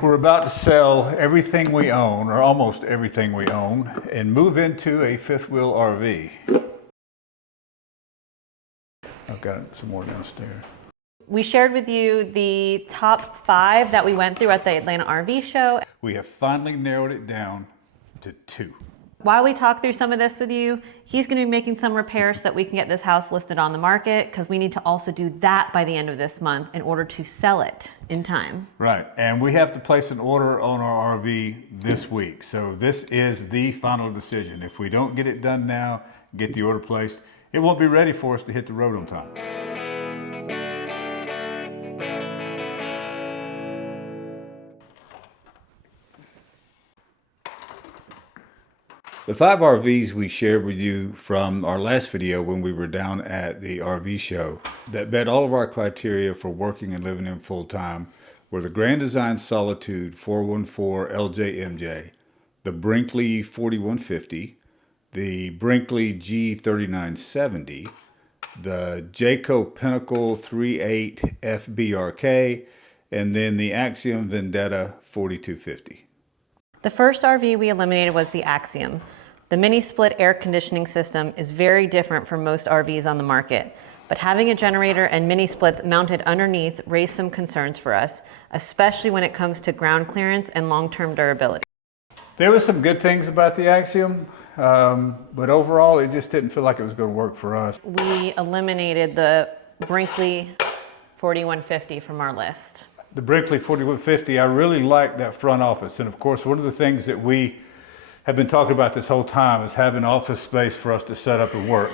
We're about to sell everything we own, or almost everything we own, and move into a fifth wheel RV. I've got some more downstairs. We shared with you the top 5 that we went through at the Atlanta RV show. We have finally narrowed it down to 2. While we talk through some of this with you, he's going to be making some repairs so that we can get this house listed on the market, because we need to also do that by the end of this month in order to sell it in time. Right, and we have to place an order on our RV this week. So this is the final decision. If we don't get it done now, get the order placed, it won't be ready for us to hit the road on time. The 5 RVs we shared with you from our last video when we were down at the RV show that met all of our criteria for working and living in full time were the Grand Design Solitude 414 LJMJ, the Brinkley 4150, the Brinkley G3970, the Jayco Pinnacle 38 FBRK, and then the Axiom Vendetta 4250. The first RV we eliminated was the Axiom. The mini split air conditioning system is very different from most RVs on the market, but having a generator and mini splits mounted underneath raised some concerns for us, especially when it comes to ground clearance and long-term durability. There were some good things about the Axiom, but overall it just didn't feel like it was going to work for us. We eliminated the Brinkley 4150 from our list. The Brinkley 4150, I really like that front office. And of course, one of the things that we have been talking about this whole time is having office space for us to set up and work.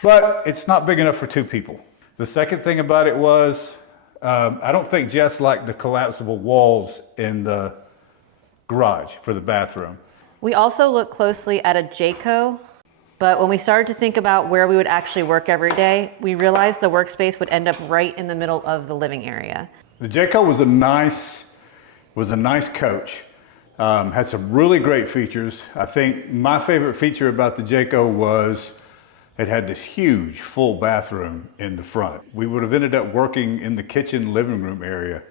But it's not big enough for 2 people. The second thing about it was, I don't think Jess liked the collapsible walls in the garage for the bathroom. We also looked closely at a Jayco, but when we started to think about where we would actually work every day, we realized the workspace would end up right in the middle of the living area. The Jayco was a nice coach. Had some really great features. I think my favorite feature about the Jayco was it had this huge full bathroom in the front. We would have ended up working in the kitchen living room area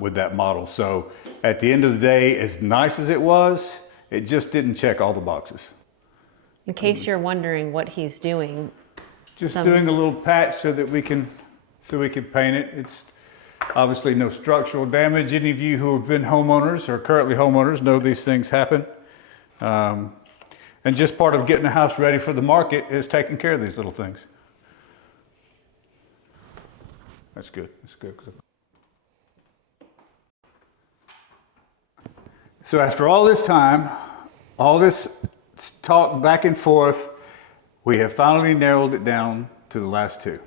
with that model. So at the end of the day, as nice as it was, it just didn't check all the boxes. In case you're wondering what he's doing. Just doing a little patch so that we can paint it. It's obviously no structural damage. Any of you who have been homeowners or currently homeowners know these things happen. And just part of getting a house ready for the market is taking care of these little things. That's good, that's good. So after all this time, all this talk back and forth, we have finally narrowed it down to the last 2.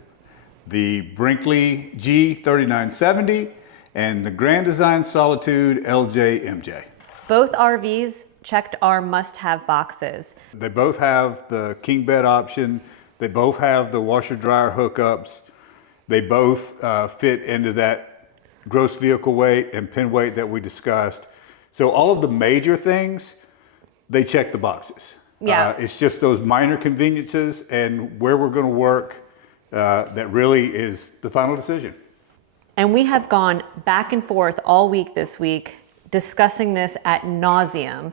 The Brinkley G3970 and the Grand Design Solitude LJMJ. Both RVs checked our must-have boxes. They both have the king bed option. They both have the washer dryer hookups. They both fit into that gross vehicle weight and pin weight that we discussed. So all of the major things, they check the boxes. Yeah. It's just those minor conveniences and where we're going to work that really is the final decision. And we have gone back and forth all week this week discussing this ad nauseum.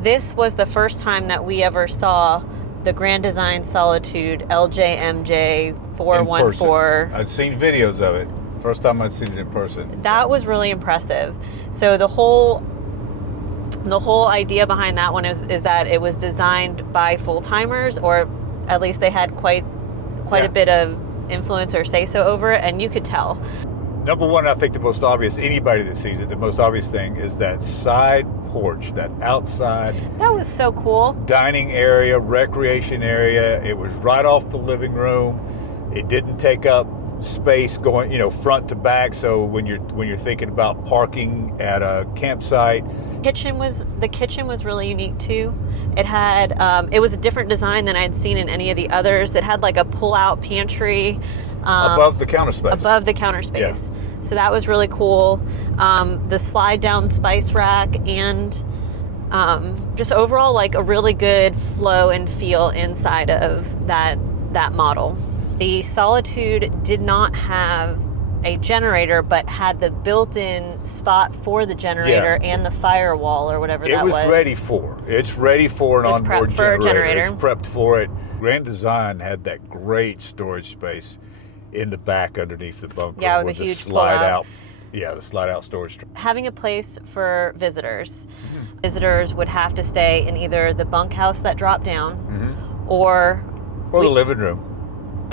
This was the first time that we ever saw the Grand Design Solitude LJMJ 414. I'd seen videos of it. First time I'd seen it in person. That was really impressive. So the whole idea behind that one is that it was designed by full-timers, or at least they had quite a bit of influence or say-so over it, and you could tell. Number one, I think the most obvious, anybody that sees it, the most obvious thing is that side porch, that outside. That was so cool. Dining area, recreation area. It was right off the living room. It didn't take up space going, front to back. So when you're thinking about parking at a campsite. The kitchen was really unique too. It had, it was a different design than I'd seen in any of the others. It had like a pull-out pantry. Above the counter space. Above the counter space. Yeah. So that was really cool. The slide down spice rack, and just overall like a really good flow and feel inside of that model. The Solitude did not have a generator, but had the built-in spot for the generator and the firewall or whatever that was. It was ready for. It's ready for an onboard generator. It's prepped for it. Grand Design had that great storage space in the back underneath the bunker. Yeah, with a huge slide out. Yeah, the slide out storage. Having a place for visitors. Visitors would have to stay in either the bunkhouse that dropped down or the living room.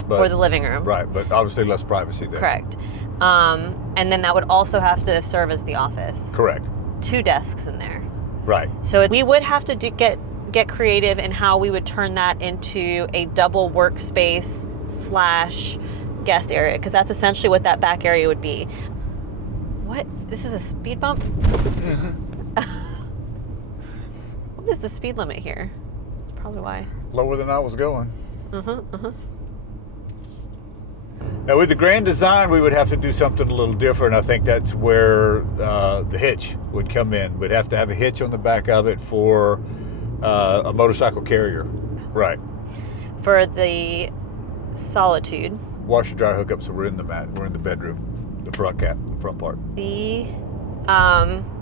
Or the living room. Right, but obviously less privacy there. Correct. And then that would also have to serve as the office. Correct. 2 desks in there. Right. So we would have to get creative in how we would turn that into a double workspace / guest area, because that's essentially what that back area would be. What? This is a speed bump? What is the speed limit here? That's probably why. Lower than I was going. Now with the Grand Design, we would have to do something a little different. I think that's where the hitch would come in. We'd have to have a hitch on the back of it for a motorcycle carrier. Right. For the Solitude. Washer dryer hookup, so we're in the bedroom, the front part. The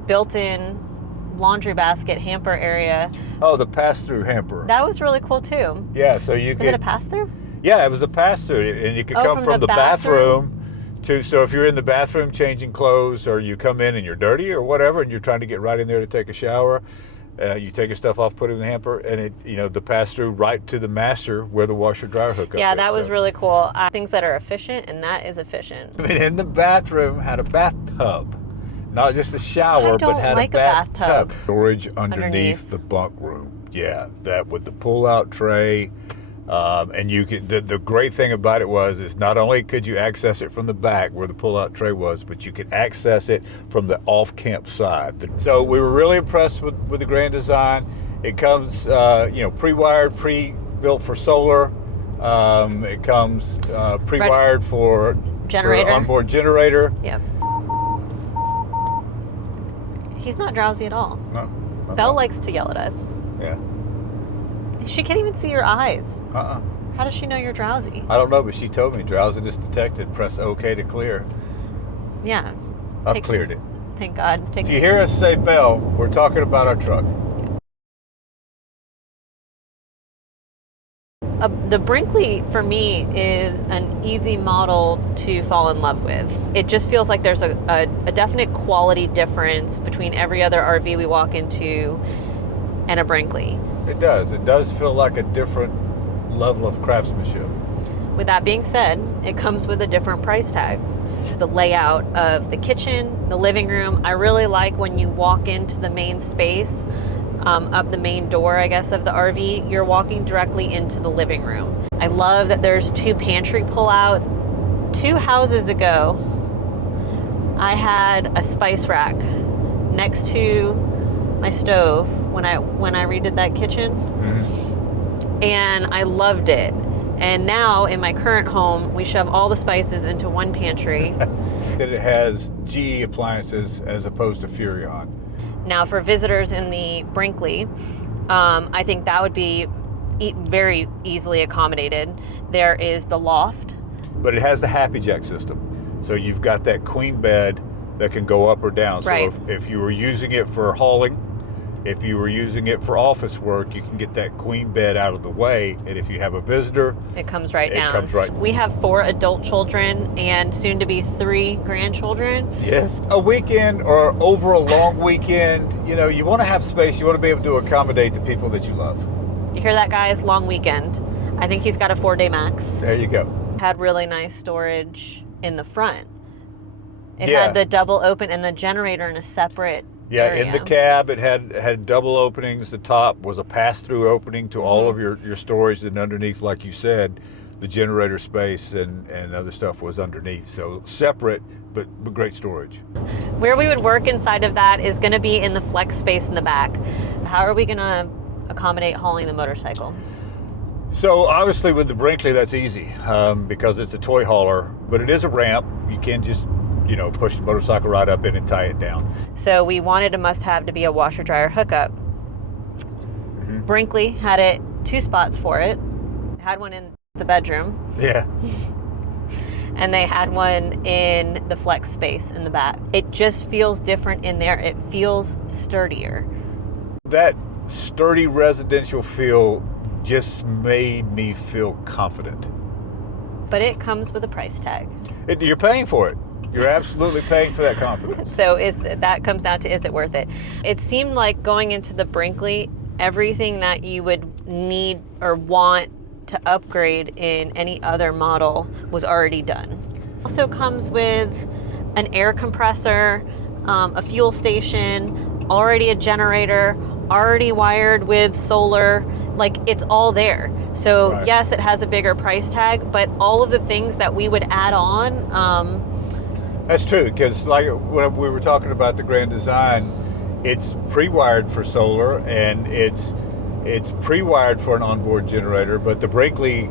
built-in laundry basket hamper area. Oh, the pass-through hamper. That was really cool too. Yeah, so you could. Was it a pass-through? Yeah, it was a pass-through, and you could come from the bathroom to. So if you're in the bathroom changing clothes, or you come in and you're dirty or whatever, and you're trying to get right in there to take a shower, you take your stuff off, put it in the hamper, and the pass-through right to the master where the washer dryer hookup. Yeah, that was really cool. Things that are efficient, and that is efficient. I mean, in the bathroom had a bathtub, not just a shower, but had a bathtub. Storage underneath the bunk room. Yeah, that with the pull-out tray. And you could, the great thing about it is not only could you access it from the back where the pull-out tray was, but you could access it from the off-camp side. So we were really impressed with the Grand Design. It comes, pre-wired, pre-built for solar. It comes pre-wired for onboard generator. Yep. He's not drowsy at all. No. Belle likes to yell at us. Yeah. She can't even see your eyes. Uh-uh. How does she know you're drowsy? I don't know, but she told me drowsiness detected. Press OK to clear. Yeah. I've cleared it. Thank God. If you hear us say Belle, we're talking about our truck. The Brinkley, for me, is an easy model to fall in love with. It just feels like there's a definite quality difference between every other RV we walk into and a Brinkley. It does. It does feel like a different level of craftsmanship. With that being said, it comes with a different price tag. The layout of the kitchen, the living room, I really like when you walk into the main space of the main door, I guess, of the RV, you're walking directly into the living room. I love that there's 2 pantry pullouts. 2 houses ago, I had a spice rack next to my stove when I redid that kitchen, and I loved it. And now in my current home, we shove all the spices into one pantry. That it has GE appliances as opposed to Furrion. Now for visitors in the Brinkley, I think that would be very easily accommodated. There is the loft. But it has the Happy Jack system. So you've got that queen bed that can go up or down. Right. So if you were using it for hauling, if you were using it for office work, you can get that queen bed out of the way. And if you have a visitor, it comes right down. It comes right. We have 4 adult children and soon to be 3 grandchildren. Yes. A weekend or over a long weekend, you want to have space. You want to be able to accommodate the people that you love. You hear that, guys? Long weekend. I think he's got a 4-day max. There you go. Had really nice storage in the front. It had the double open and the generator in a separate area. In the cab, it had double openings. The top was a pass-through opening to all of your storage, and underneath, like you said, the generator space and other stuff was underneath. So separate, but great storage. Where we would work inside of that is going to be in the flex space in the back. How are we going to accommodate hauling the motorcycle? So obviously with the Brinkley, that's easy because it's a toy hauler, but it is a ramp. You can't just push the motorcycle right up in and tie it down. So we wanted a must-have to be a washer-dryer hookup. Brinkley had 2 spots for it. Had one in the bedroom. Yeah. And they had one in the flex space in the back. It just feels different in there. It feels sturdier. That sturdy residential feel just made me feel confident. But it comes with a price tag. You're paying for it. You're absolutely paying for that confidence. So that comes down to, is it worth it? It seemed like going into the Brinkley, everything that you would need or want to upgrade in any other model was already done. Also comes with an air compressor, a fuel station, already a generator, already wired with solar, like it's all there. So Right. Yes, it has a bigger price tag, but all of the things that we would add on. That's true, because like when we were talking about the Grand Design, it's pre-wired for solar and it's pre-wired for an onboard generator, but the Brinkley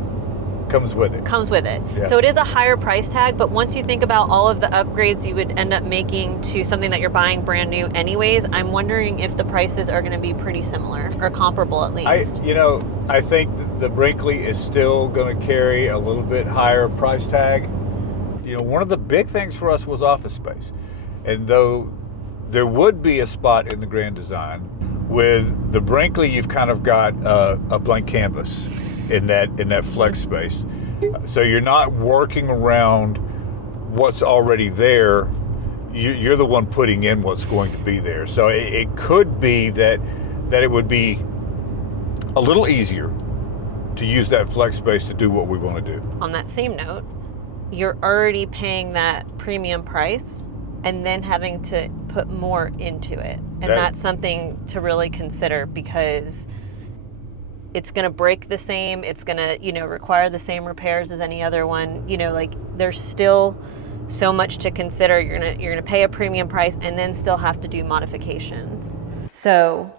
comes with it. Comes with it. Yeah. So it is a higher price tag, but once you think about all of the upgrades you would end up making to something that you're buying brand new anyways, I'm wondering if the prices are going to be pretty similar or comparable at least. I think that the Brinkley is still going to carry a little bit higher price tag. One of the big things for us was office space. And though there would be a spot in the Grand Design, with the Brinkley, you've kind of got a blank canvas in that flex space. So you're not working around what's already there. You're the one putting in what's going to be there. So it could be that it would be a little easier to use that flex space to do what we want to do. On that same note, you're already paying that premium price and then having to put more into it. And that's something to really consider, because it's going to break the same, it's going to, require the same repairs as any other one. There's still so much to consider. You're going to pay a premium price and then still have to do modifications. So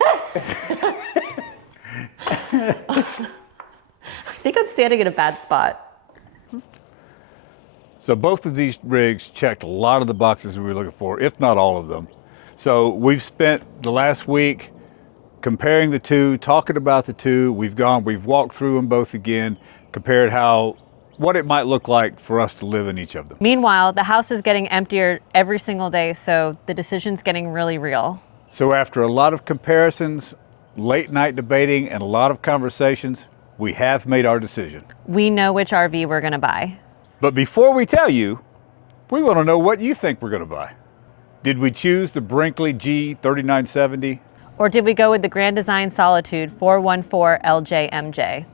I think I'm standing in a bad spot. So both of these rigs checked a lot of the boxes we were looking for, if not all of them. So we've spent the last week comparing the two, talking about the two. We've walked through them both again, compared what it might look like for us to live in each of them. Meanwhile, the house is getting emptier every single day, so the decision's getting really real. So after a lot of comparisons, late night debating, and a lot of conversations, we have made our decision. We know which RV we're going to buy. But before we tell you, we want to know what you think we're going to buy. Did we choose the Brinkley G3970? Or did we go with the Grand Design Solitude 414 LJMJ?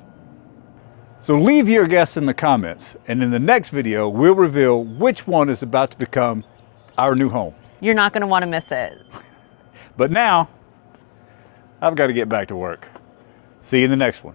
So leave your guess in the comments, and in the next video, we'll reveal which one is about to become our new home. You're not going to want to miss it. But now, I've got to get back to work. See you in the next one.